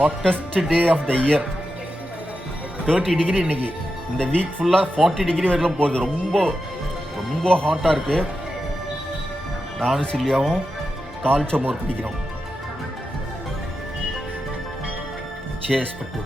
hottest day of the year. 30 degree இன்னைக்கு. இந்த week ஃபுல்லாக 40 டிகிரி வரையிலும் போகுது. ரொம்ப ஹாட்டாக இருக்குது. நானும் சில்லியாவும் தாளிச்ச மோர் குடிக்கிறோம். சேஸ் பட்டு.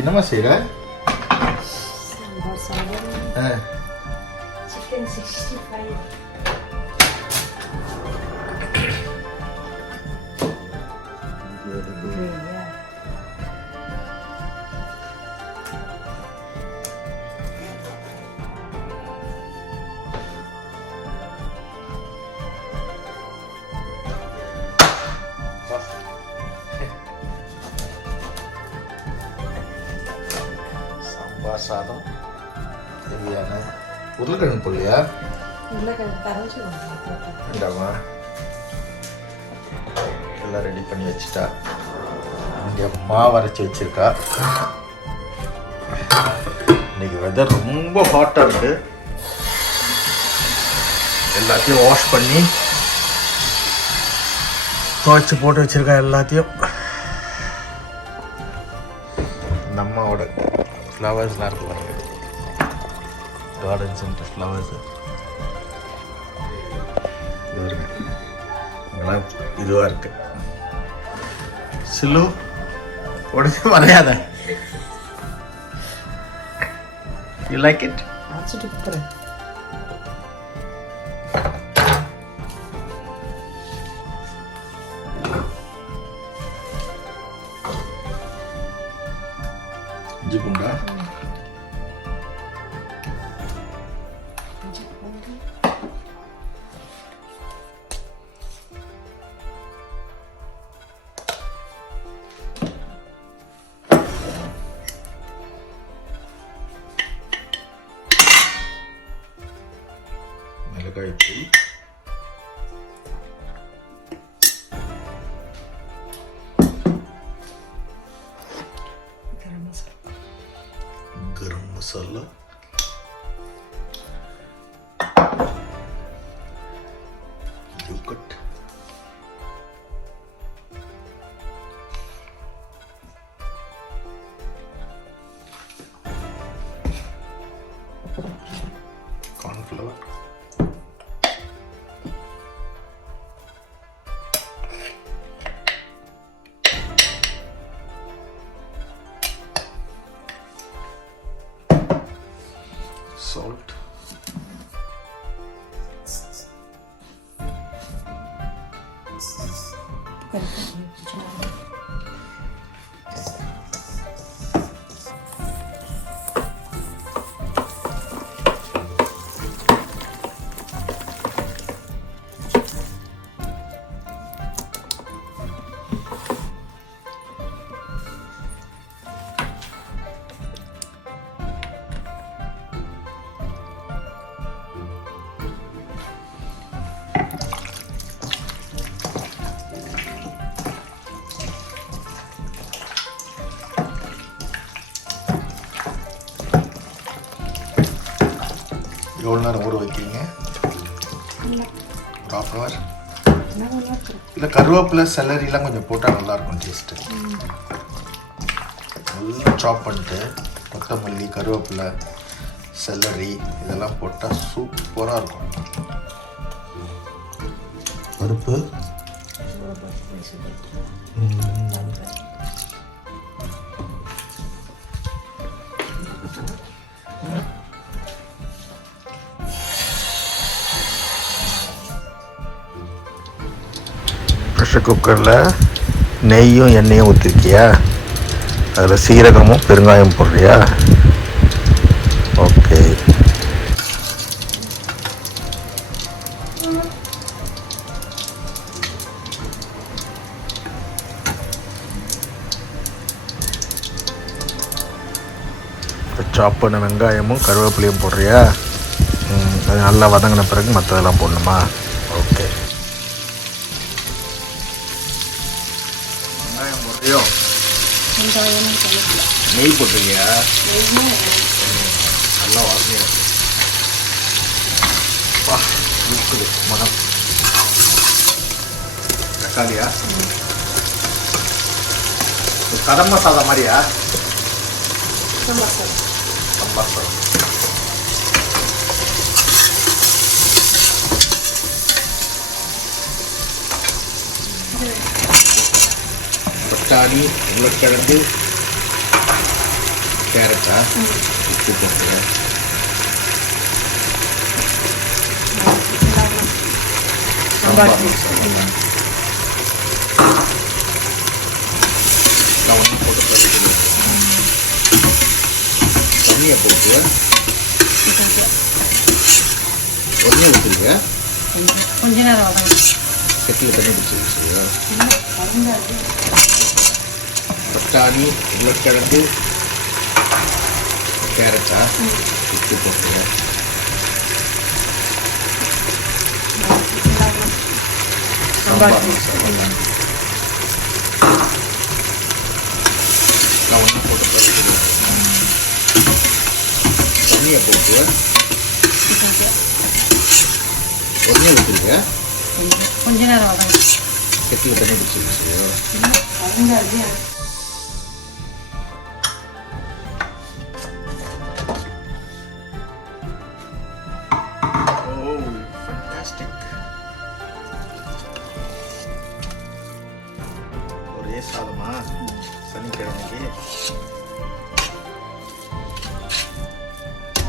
என்னம்மா செய்கிற? சிக்கன் 65. சாம்பார் சாதம் ஹெவியான உருளைக்கிழங்கு போடலையா? வேண்டாமா? எல்லாம் ரெடி பண்ணி வச்சுட்டா. இங்கே மாவு அரைச்சி வச்சிருக்கா. இன்னைக்கு வெதர் ரொம்ப ஹாட்டாக இருக்கு. எல்லாத்தையும் வாஷ் பண்ணி துவைச்சி போட்டு வச்சிருக்கா. எல்லாத்தையும் இந்த அம்மாவோட ஃப்ளவர்ஸ்லாம் இருக்கு பாருங்க. கார்டன் சென்டர் ஃப்ளவர்ஸு இதெல்லாம் இதுவாக இருக்கு. சிலு உடனே வரையாத. You like it? இஞ்சி பூண்டா? மிளகாய் தூள், garam masala, yoghurt, cornflour, salt, எவ்வளோ நேரம் ஊற வைக்கிறீங்க? ஒரு ஹாஃப் அன் ஹவர். இல்லை கருவேப்பிலை செலரிலாம் கொஞ்சம் போட்டால் நல்லாயிருக்கும் டேஸ்ட்டு. நல்லா சாப் பண்ணிட்டு கொத்தமல்லி, கருவேப்பிலை, செலரி இதெல்லாம் போட்டால் சூப்பராக இருக்கும். பருப்பு ப்ரெஷர் குக்கரில் நெய்யும் எண்ணெயும் ஊற்றிருக்கியா? அதில் சீரகமும் பெருங்காயம் போடுறியா? ஓகே. சாப் பண்ண வெங்காயமும் கருவேப்பிலையும் போடுறியா? அது நல்லா வதங்கின பிறகு மற்றதெல்லாம் போடணுமா? ஓகே. வெங்காயம் போடுறியோ? நெய் போட்டுருக்கியா? நல்லா வாசனையாக இருக்குது. வா இருக்குது மனம். தக்காளியா கதம்ப சாதம் மாதிரியா? சாம்பார் சாதம். சாம்பார் சாதம். பட்டாணி, உருளைக்கிழங்கு, கேரட்டா உப்பு போட்டு சாம்பார் மசாலா ஒன்றும் போட்டு பறிக்கிறது. தண்ணியை போட்டு உடனே ஊற்றுருங்க. கொஞ்ச நேரம் ஆகும். செட்டில் தண்ணி பிடிச்சிருச்சு. பட்டாணி, உருளைக்கிழங்கு, கேரட்டா உப்பு போட்டு சாம்பார் மசாலா ஒன்றும் போட்டு பறிக்கிறது. தண்ணியை போட்டு உடனே ஊற்றுருங்க. கொஞ்ச நேரம் ஆகும். செட்டில் தண்ணி பிடிச்சிருச்சு. ஒரே சாதமா சனிக்கிழமைக்கு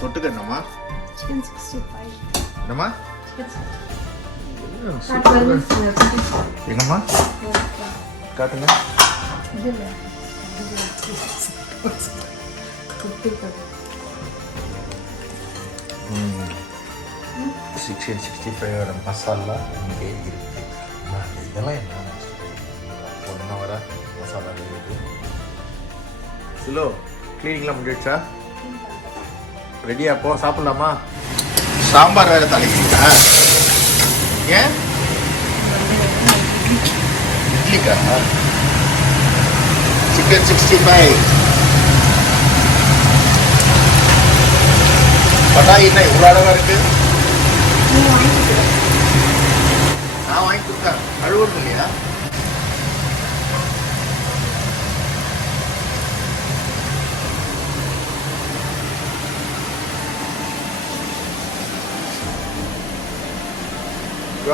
தொட்டுக்க என்னம்மா? Chicken 65. என்னம்மா? Chicken எங்கம்மா காட்டுங்க. சிக்ஸ்டீன் 65 மசாலா இங்கே இருக்கு. இதெல்லாம் என்ன 1 hour மசாலா இருக்குது. சிலோ க்ளீனிங்லாம் முடிஞ்சிடுச்சா? ரெடியா? போ சாப்பிட்லாமா? சாம்பார் வேறு தலைக்கிட்டா? ஏன் இட்லிக்கா? சிக்கன் 65 பட்டாய் என்ன இவ்வளோ அளவாக இருக்கு? நான் வாங்கி கொடுத்தேன். அழுவணும் இல்லையா?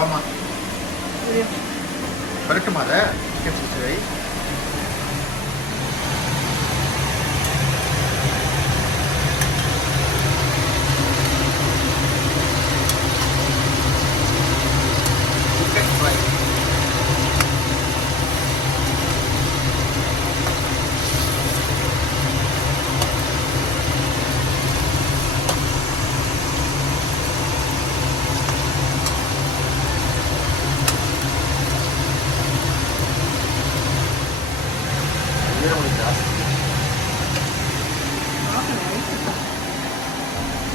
ஆமா கரெக்டுமா? அதை சிக்கன் 65 சிக்கன் ஃப்ரை.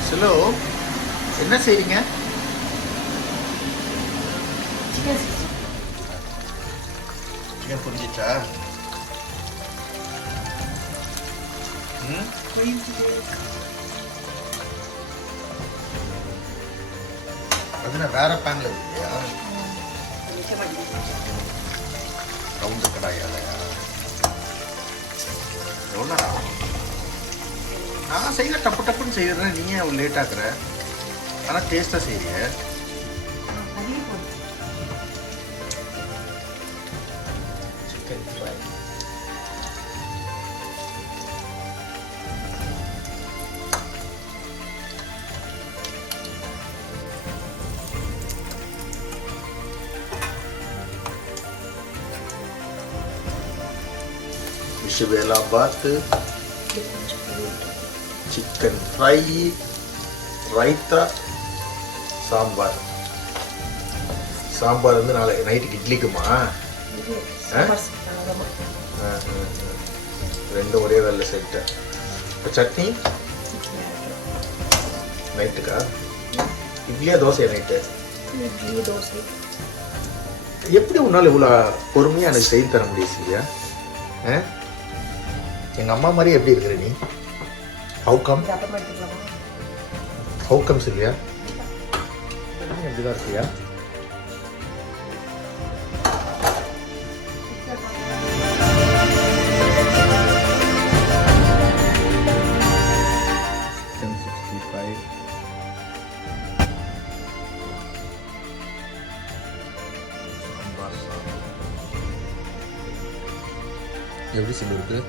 ஹலோ, என்ன செய்றீங்க? சிக்கன் புரிஞ்சிச்சா? அது வேற பேன்ல இல்லையா? ரவுண்டு கடாயாலையா? எவ்வளோ நேரம்? நான் செய்கிற டப்பு டப்புன்னு செய்கிறேன். நீ ஏன் அவ்வளோ லேட் ஆக்குற? ஆனால் டேஸ்ட்டாக செய்ய. சிக்கன் ஃப்ரை விஷவேலாபாத், சிக்கன் ஃப்ரை, ரைத்தா, சாம்பார். சாம்பார் வந்து நாளை நைட்டுக்கு இட்லிக்குமா? ரெண்டும் ஒரே வேலை செட்டு. இப்போ சட்னி நைட்டுக்கா? இட்லியா தோசையா நைட்டு? இட்லி தோசை. எப்படி உன்னால் இவ்வளோ பொறுமையாக எனக்கு செய்து தர முடியும் இல்லையா? எங்கள் அம்மா மாதிரி எப்படி இருக்கிற நீ? How come? How comes இல்லையா எப்படிதான் இருக்கியா? எப்படி சொல்லிருக்கு?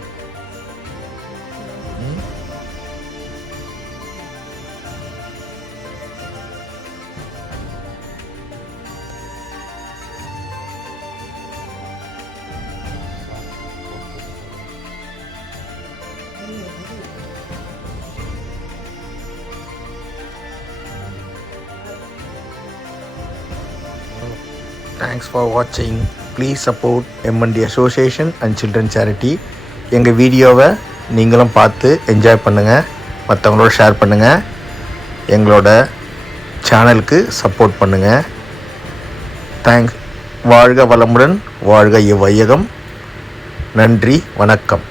Thanks for watching. Please support M&D Association and Children Charity. எங்கள் வீடியோவை நீங்களும் பார்த்து என்ஜாய் பண்ணுங்கள், மற்றவங்களோட ஷேர் பண்ணுங்கள், எங்களோட சேனலுக்கு சப்போர்ட் பண்ணுங்கள். தேங்க்ஸ். வாழ்க வளமுடன், வாழ்க இவ்வையகம். நன்றி, வணக்கம்.